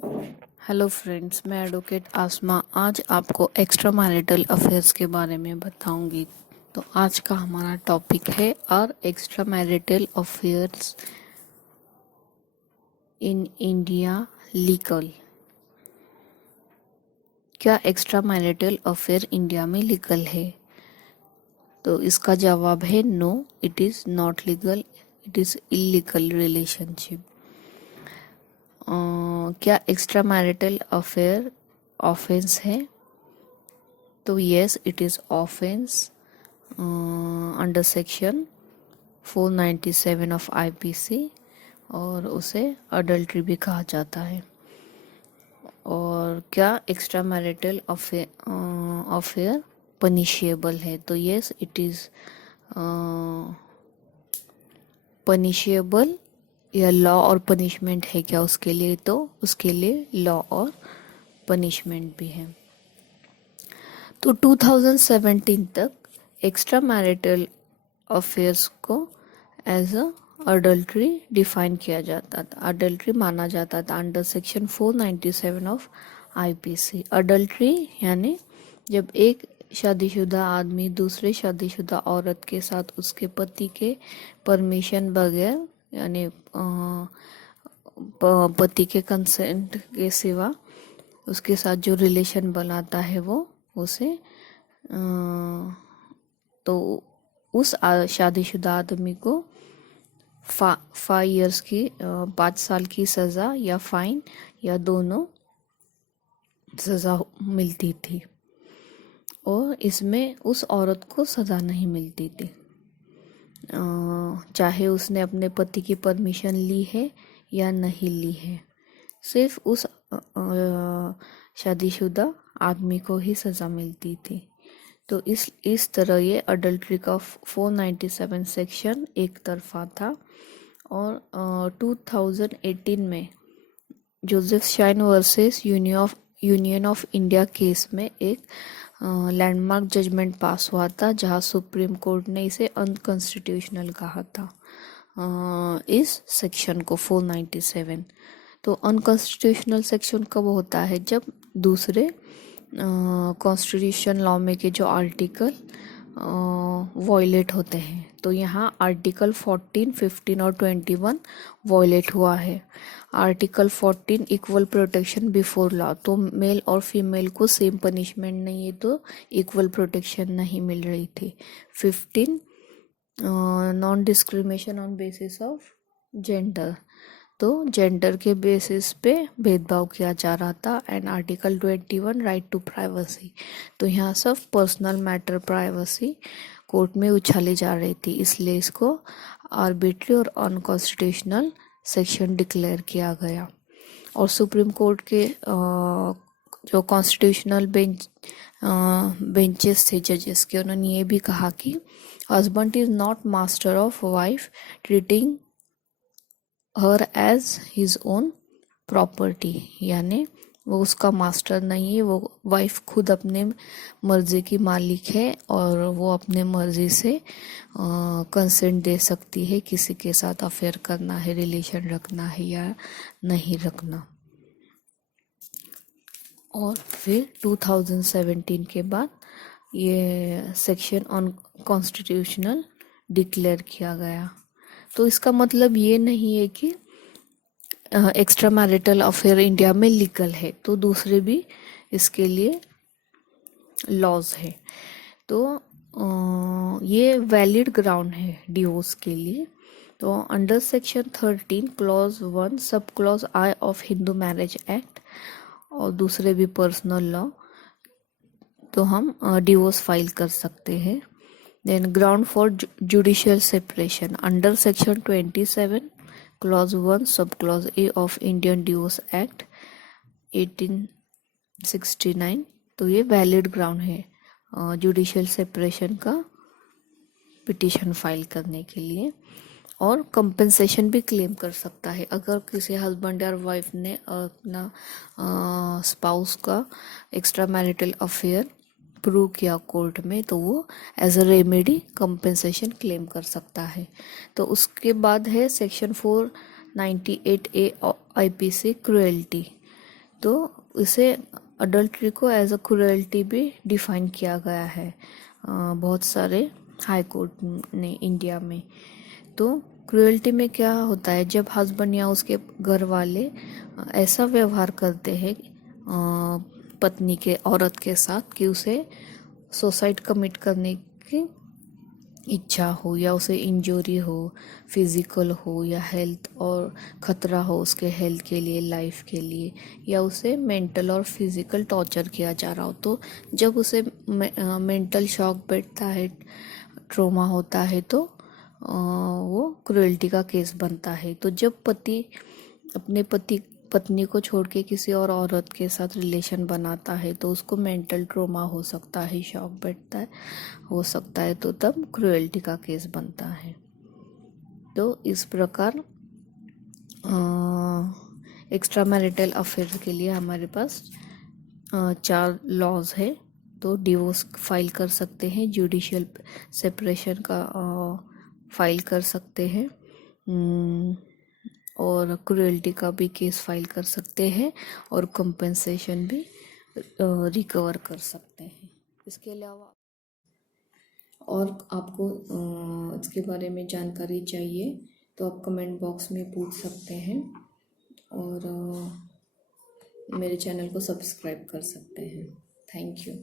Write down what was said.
Hello friends, मैं advocate आसमा आज आपको एक्स्ट्रा मैरिटल अफेयर्स के बारे में बताऊंगी। तो आज का हमारा टॉपिक है are extra marital affairs in India legal. क्या एक्स्ट्रा मैरिटल अफेयर इंडिया में लीगल है? तो इसका जवाब है no, it is not legal, it is illegal relationship. क्या एक्स्ट्रा मैरिटल अफेयर ऑफेंस है? तो yes, it is offence under section 497 of IPC और उसे अडल्ट्री भी कहा जाता है। और क्या एक्स्ट्रा मैरिटल अफेयर पनिशेबल है? तो यस, इट इज़ पनिशेबल। या लॉ और पनिशमेंट है क्या उसके लिए? तो उसके लिए लॉ और पनिशमेंट भी है। तो 2017 तक एक्स्ट्रा मैरिटल अफेयर्स को एज अ अडल्ट्री डिफाइन किया जाता था, अडल्ट्री माना जाता था under section 497 of IPC. Adultery यानी जब एक शादीशुदा आदमी दूसरे शादीशुदा औरत के साथ उसके पति के परमिशन बगैर यानी पति के कंसेंट के सिवा उसके साथ जो रिलेशन बनाता है वो उसे तो उस शादीशुदा आदमी को 5 इयर्स की 5 साल की सज़ा या फाइन या दोनों सज़ा मिलती थी। और इसमें उस औरत को सज़ा नहीं मिलती थी, चाहे उसने अपने पति की परमिशन ली है या नहीं ली है। सिर्फ उस शादीशुदा आदमी को ही सज़ा मिलती थी। तो इस तरह ये अडल्ट्री का 497 सेक्शन एक तरफा था। और 2018 में Joseph shine versus union of India case में एक लैंडमार्क जजमेंट पास हुआ था, जहां सुप्रीम कोर्ट ने इसे अनकॉन्स्टिट्यूशनल कहा था, इस सेक्शन को 497। तो अनकॉन्स्टिट्यूशनल सेक्शन कब होता है? जब दूसरे कॉन्स्टिट्यूशन लॉ में के जो आर्टिकल वॉयलेट होते हैं। तो यहाँ आर्टिकल 14, 15 और 21 वॉयलेट हुआ है। Article 14 equal protection before law, तो मेल और फीमेल को सेम पनिशमेंट नहीं है, तो इक्वल प्रोटेक्शन नहीं मिल रही थी। 15 non discrimination on basis of gender, तो जेंडर के बेसिस पे भेदभाव किया जा रहा था। And article 21 right to privacy, तो यहाँ सब पर्सनल मैटर प्राइवेसी कोर्ट में उछाली जा रही थी, इसलिए इसको आर्बिट्री और अनकॉन्स्टिट्यूशनल सेक्शन डिक्लेयर किया गया। और सुप्रीम कोर्ट के जो कॉन्स्टिट्यूशनल बेंचेस थे जजेस के, उन्होंने ये भी कहा कि husband is not master of wife, treating her as his own property, यानी वो उसका मास्टर नहीं है, वो वाइफ खुद अपने मर्जी की मालिक है और वो अपने मर्जी से कंसेंट दे सकती है किसी के साथ अफेयर करना है, रिलेशन रखना है या नहीं रखना। और फिर 2017 के बाद ये सेक्शन ऑन कॉन्स्टिट्यूशनल डिक्लेयर किया गया। तो इसका मतलब ये नहीं है कि एक्स्ट्रा मैरिटल अफेयर इंडिया में लीगल है, तो दूसरे भी इसके लिए लॉज है। तो ये वैलिड ग्राउंड है डिवोर्स के लिए। तो under section 13 clause 1 sub clause I of Hindu marriage act और दूसरे भी पर्सनल लॉ, तो हम डिवोर्स फाइल कर सकते हैं। Then ground for judicial separation under section 27 clause 1 sub clause A of Indian divorce act 1869, तो ये वैलिड ग्राउंड है जुडिशियल सेपरेशन का पिटीशन फाइल करने के लिए। और कंपनसेशन भी क्लेम कर सकता है अगर किसी हस्बैंड या वाइफ ने अपना स्पाउस का एक्स्ट्रा मैरिटल अफेयर प्रूव किया कोर्ट में, तो वो as a remedy compensation claim कर सकता है। तो उसके बाद है सेक्शन 498A आईपीसी क्रुएल्टी, तो इसे अडल्ट्री को एज अ क्रूएल्टी भी डिफाइन किया गया है बहुत सारे हाई कोर्ट ने इंडिया में। तो क्रूएल्टी में क्या होता है, जब हस्बैंड या उसके घर वाले ऐसा व्यवहार करते हैं पत्नी के औरत के साथ कि उसे सुसाइड कमिट करने की इच्छा हो, या उसे इंजरी हो, फिजिकल हो या हेल्थ और ख़तरा हो उसके हेल्थ के लिए, लाइफ के लिए, या उसे मेंटल और फिजिकल टॉर्चर किया जा रहा हो, तो जब उसे मेंटल शॉक बैठता है, ट्रोमा होता है, तो वो क्रुएल्टी का केस बनता है। तो जब पति अपने पत्नी को छोड़ के किसी और औरत के साथ रिलेशन बनाता है तो उसको मेंटल ट्रोमा हो सकता है, शॉक बैठता है, हो सकता है, तो तब क्रुएल्टी का केस बनता है। तो इस प्रकार एक्स्ट्रा मैरिटल अफेयर के लिए हमारे पास 4 लॉज है। तो डिवोर्स फाइल कर सकते हैं, जुडिशियल सेपरेशन का फाइल कर सकते हैं, और क्रुएल्टी का भी केस फाइल कर सकते हैं, और कंपेंसेशन भी रिकवर कर सकते हैं। इसके अलावा और आपको इसके बारे में जानकारी चाहिए तो आप कमेंट बॉक्स में पूछ सकते हैं, और मेरे चैनल को सब्सक्राइब कर सकते हैं। Thank you.